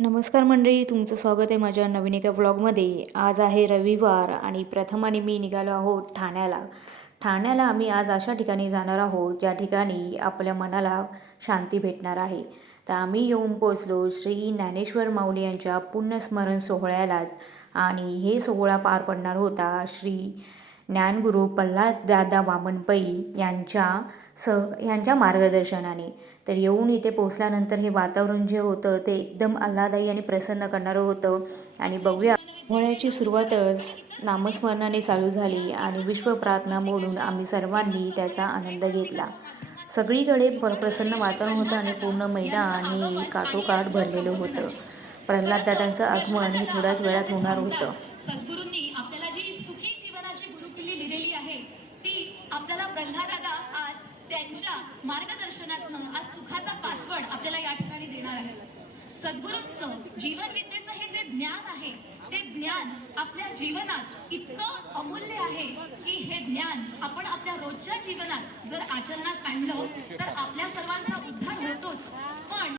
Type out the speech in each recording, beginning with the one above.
नमस्कार मंडळी तुमचं स्वागत आहे माझ्या नवीन एका ब्लॉगमध्ये आज आहे रविवार आणि प्रथम आणि मी निघालो आहोत ठाण्याला. ठाण्याला आम्ही आज अशा ठिकाणी जाणार आहोत ज्या ठिकाणी आपल्या मनाला शांती भेटणार आहे. तर आम्ही येऊन पोचलो श्री ज्ञानेश्वर माऊली यांच्या पुण्यस्मरण सोहळ्यालाच आणि हे सोहळा पार पडणार होता श्री ज्ञानगुरू प्रल्हाद दादा वामन पै यांच्या स यांच्या मार्गदर्शनाने. तर येऊन इथे पोचल्यानंतर हे वातावरण जे होतं ते एकदम आल्हादायी आणि प्रसन्न करणारं होतं. आणि बघूया सोहळ्याची सुरुवातच नामस्मरणाने चालू झाली आणि विश्व प्रार्थना मोडून आम्ही सर्वांनी त्याचा आनंद घेतला. सगळीकडे प प्रसन्न वातावरण होतं आणि पूर्ण मैदान हे काठोकाठ भरलेलं होतं. प्रल्हाददादांचं आगमन हे थोड्याच वेळात होणार होतं. सद्गुरूंनी आपल्याला जी सुखी जीवनाची गुरुकिल्ली दिलेली आहे ती आपल्याला त्यांच्या मार्गदर्शनातनं आज सुखाचा पासवर्ड आपल्याला या ठिकाणी देणार आहे. सद्गुरूंचं जीवनविद्येचं हे जे ज्ञान आहे ते ज्ञान आपल्या जीवनात इतकं अमूल्य आहे की हे ज्ञान आपण आपल्या रोजच्या जीवनात जर आचरणात आणलं तर आपल्या सर्वांचा उद्धार होतोच. पण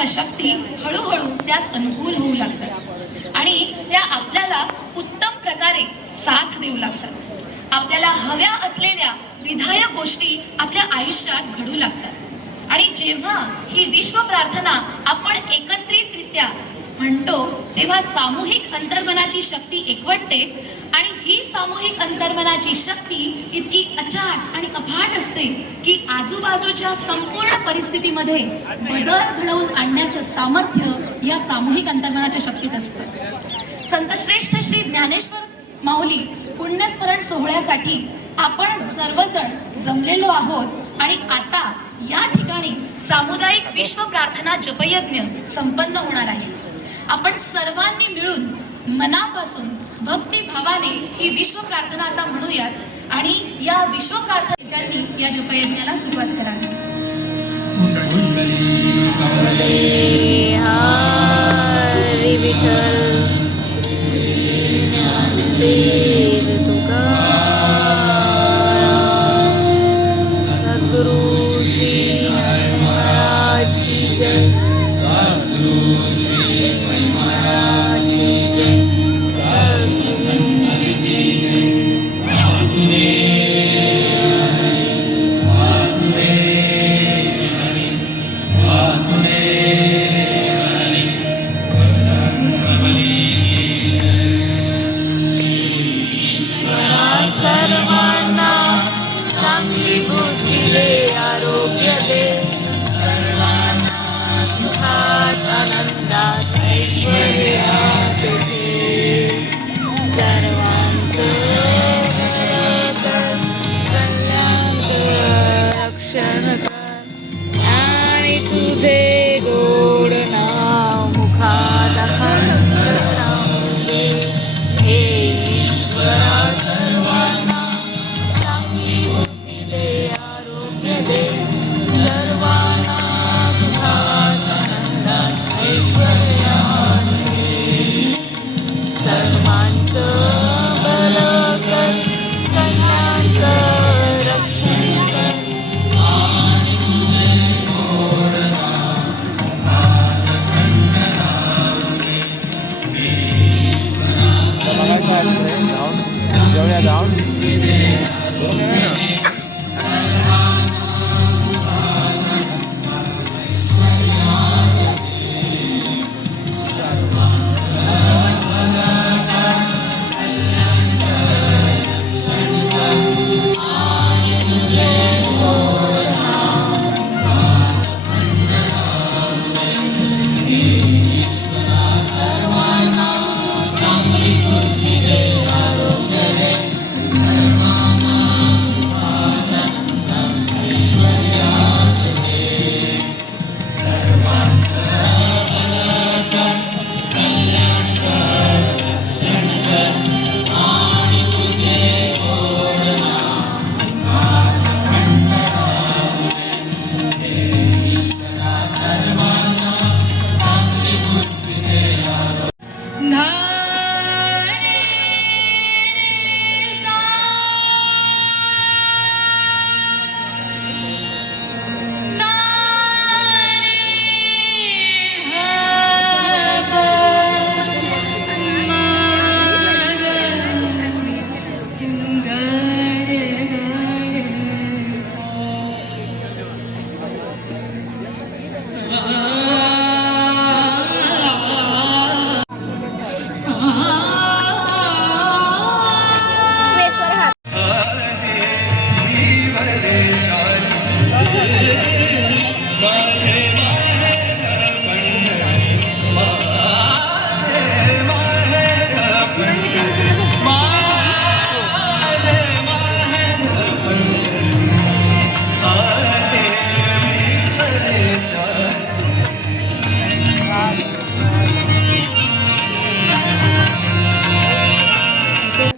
अंतर्मनाच्या शक्ती हळूहळू त्यास अनुकूल होऊ लागतात. आणि त्या आपल्याला उत्तम प्रकारे साथ देऊ लागतात. आपल्याला हव्या असलेल्या विधायक गोष्टी आपल्या आयुष्यात घडू लागतात. आणि जेव्हा ही विश्व प्रार्थना आपण एकत्रितरित्या म्हणतो तेव्हा सामूहिक अंतर्मनाची शक्ती एकवटते आणि ही सामूहिक अंतर्मनाची शक्ती इतकी अचाट आणि अफाट असते की आजूबाजूच्या संपूर्ण परिस्थितीमध्ये बदल घडवून आणण्याचं सामर्थ्य या सामूहिक अंतर्मनाच्या शक्तीत असतं. संतश्रेष्ठ श्री ज्ञानेश्वर माऊली पुण्यस्मरण सोहळ्यासाठी आपण सर्वजण जमलेलो आहोत आणि आता या ठिकाणी सामुदायिक विश्व प्रार्थना जपयज्ञ संपन्न होणार आहे आपण सर्वांनी मिळून मनापासून भक्तिभावाने ही विश्व प्रार्थना आता म्हणूयात आणि या विश्व प्रार्थना या जपयज्ञाला सुरुवात करावी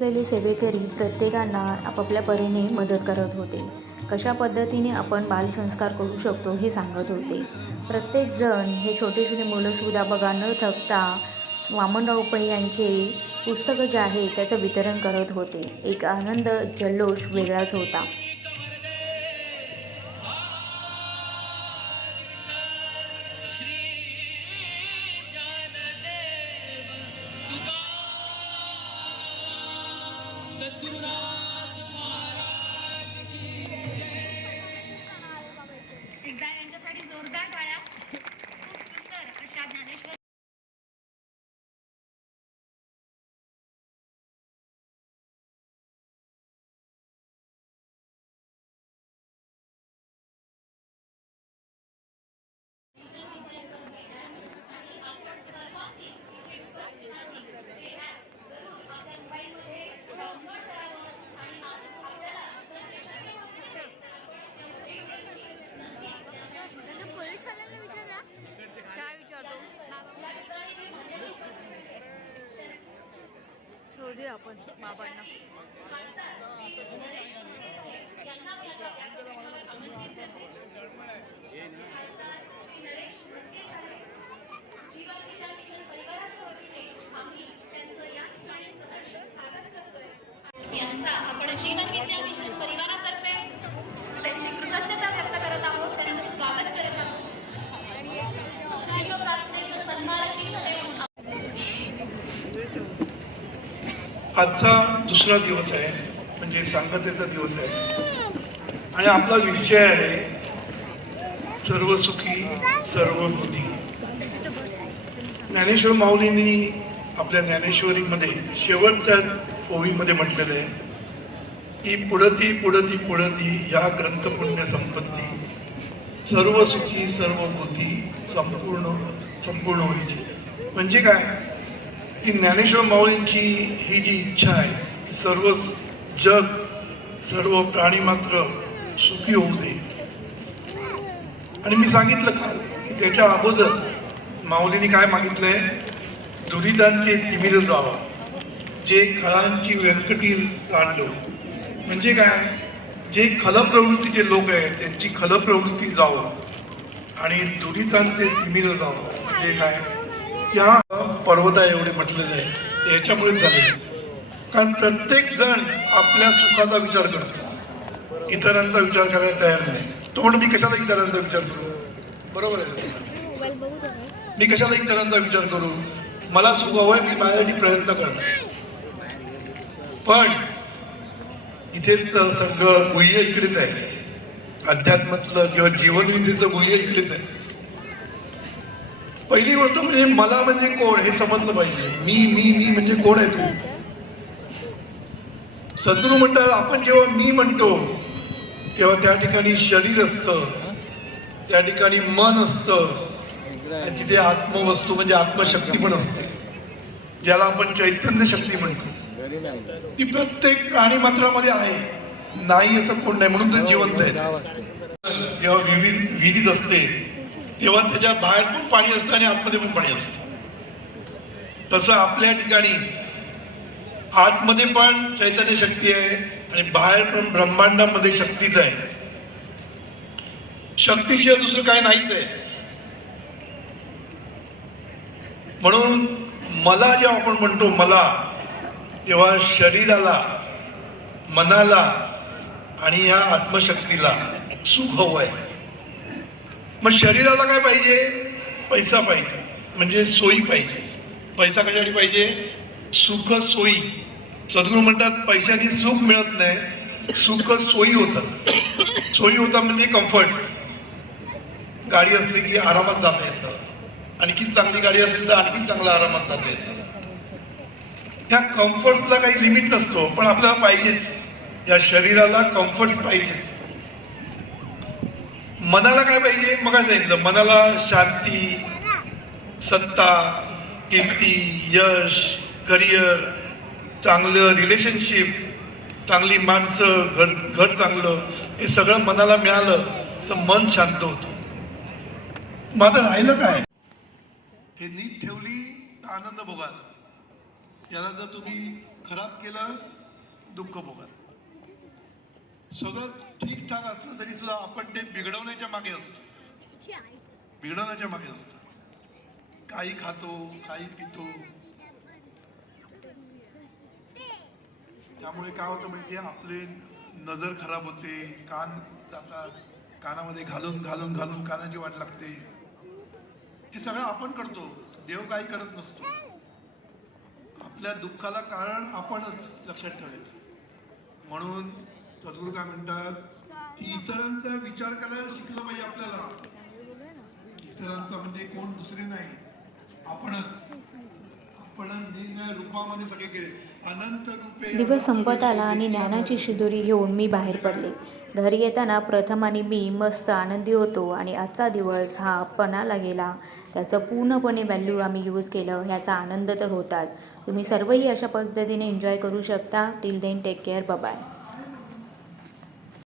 असलेले सेवेकरी प्रत्येकांना आपापल्या परीने मदत करत होते. कशा पद्धतीने आपण बालसंस्कार करू शकतो हे सांगत होते. प्रत्येकजण हे छोटे छोटे मुलंसुद्धा बघा न थकता वामनराव पै यांचे पुस्तकं जे आहे त्याचं वितरण करत होते. एक आनंद जल्लोष वेगळाच होता. सहर्ष आपण बाबांना. यांचा आपण जीवन विद्या मिशन परिवारातर्फे त्यांची कृतज्ञता व्यक्त आजचा दुसरा दिवस आहे म्हणजे सांगतेचा दिवस आहे. आणि आपला विषय आहे सर्व सुखी सर्व भूती ज्ञानेश्वर माऊलींनी आपल्या ज्ञानेश्वरीमध्ये शेवटच्या ओवीमध्ये म्हटलेलं आहे की पुढती पुढती पुढती या ग्रंथपुण्य संपत्ती सर्व सुखी सर्व भूती संपूर्ण संपूर्ण होईची म्हणजे काय? की ज्ञानेश्वर माऊलींची ही जी इच्छा आहे की सर्व जग सर्व प्राणी मात्र सुखी होऊ दे. आणि मी सांगितलं काल की त्याच्या अगोदर माऊलीने काय मागितलंय? दुरितांचे तिमिर जावा जे खळांची व्यंकटी ताणलो म्हणजे काय? जे खलप्रवृत्तीचे लोक आहेत त्यांची खलप्रवृत्ती जावं आणि दुरितांचे तिमिर जावं. म्हणजे काय? या पर्वता एवढे म्हटलेले आहे. याच्यामुळेच झालेले कारण प्रत्येक जण आपल्या सुखाचा विचार करतो. इतरांचा विचार करायला तयार नाही. तो म्हणून मी कशाला इतरांचा विचार करू? बरोबर आहे मी कशाला इतरांचा विचार करू? मला सुख हवंय मी माझ्यासाठी प्रयत्न करणार. पण इथे तर सगळं गुह्य इकडेच आहे. अध्यात्मातलं किंवा जीवनविधीचं गुह्य इकडेच आहे. पहिली गोष्ट म्हणजे मला म्हणजे कोण हे समजलं पाहिजे. मी मी मी म्हणजे कोण आहे तू? सद्गुरू म्हणतात आपण जेव्हा मी म्हणतो तेव्हा त्या ठिकाणी शरीर असतं त्या ठिकाणी मन असतं आणि तिथे आत्मवस्तू म्हणजे आत्मशक्ती पण असते ज्याला आपण चैतन्य शक्ती म्हणतो. ती प्रत्येक प्राणी मात्रामध्ये आहे. नाही असं कोण नाही म्हणून ते जिवंत आहे जेव्हा विहिरीत विहिरीत असते तेव्हा त्याच्या बाहेर पण पाणी असतं आणि आतमध्ये पण पाणी असतं. तसं आपल्या ठिकाणी आतमध्ये पण चैतन्य शक्ती आहे आणि बाहेर पण ब्रह्मांडामध्ये शक्तीच आहे. शक्तीशिवाय दुसरं काय नाहीच आहे. म्हणून मला जेव्हा आपण म्हणतो मला तेव्हा शरीराला मनाला आणि या आत्मशक्तीला सुख हवं आहे मग शरीराला काय पाहिजे? पैसा पाहिजे. म्हणजे सोयी पाहिजे. पैसा कशासाठी पाहिजे? सुख सोयी. सद्गुरू म्हणतात पैशाने सुख मिळत नाही सुख सोयी होतात. सोयी होतात म्हणजे कम्फर्ट्स गाडी असली की आरामात जाता येतं. आणखी चांगली गाडी असली तर आणखी चांगलं आरामात जाता येतं. त्या कम्फर्ट्सला काही लिमिट नसतो पण आपल्याला पाहिजेच. या शरीराला कम्फर्ट्स पाहिजेच. मनाला काय पाहिजे? मग काय सांगितलं मनाला शांती सत्ता कीर्ती यश करिअर चांगलं रिलेशनशिप चांगली माणसं घर घर चांगलं हे सगळं मनाला मिळालं तर मन शांत होतं. माझं राहिलं काय? हे नीट ठेवली तर आनंद भोगाल. याला जर तुम्ही खराब केलं दुःख भोगाल. सगळं ठीकठाक असलं तरी सुद्धा आपण ते बिघडवण्याच्या मागे असतो. बिघडवण्याच्या मागे असतो. काही खातो काही पितो. त्यामुळे काय होतं माहितीये आपले नजर खराब होते कान जातात कानामध्ये घालून घालून घालून कानाची वाट लागते. हे सगळं आपण करतो. देव काही करत नसतो. आपल्या दुःखाला कारण आपणच लक्षात ठेवायचं. म्हणून सद्गुरू काय म्हणतात की इतरांचा विचार करायला शिकलं पाहिजे आपल्याला. इतरांचा म्हणजे कोण दुसरे नाही. आपणच. आपण निर्णय रूपामध्ये सगळे केले. अनंत रूपे दिवस संपत आला आणि ज्ञानाची शिदोरी घेऊन मी बाहेर पडले. घरी येताना प्रथम आणि मी मस्त आनंदी होतो आणि आजचा दिवस हा पणाला गेला. त्याचं पूर्णपणे व्हॅल्यू आम्ही यूज केलं. ह्याचा आनंद तर होताच. तुम्ही सर्वही अशा पद्धतीने एन्जॉय करू शकता. Till then take care bye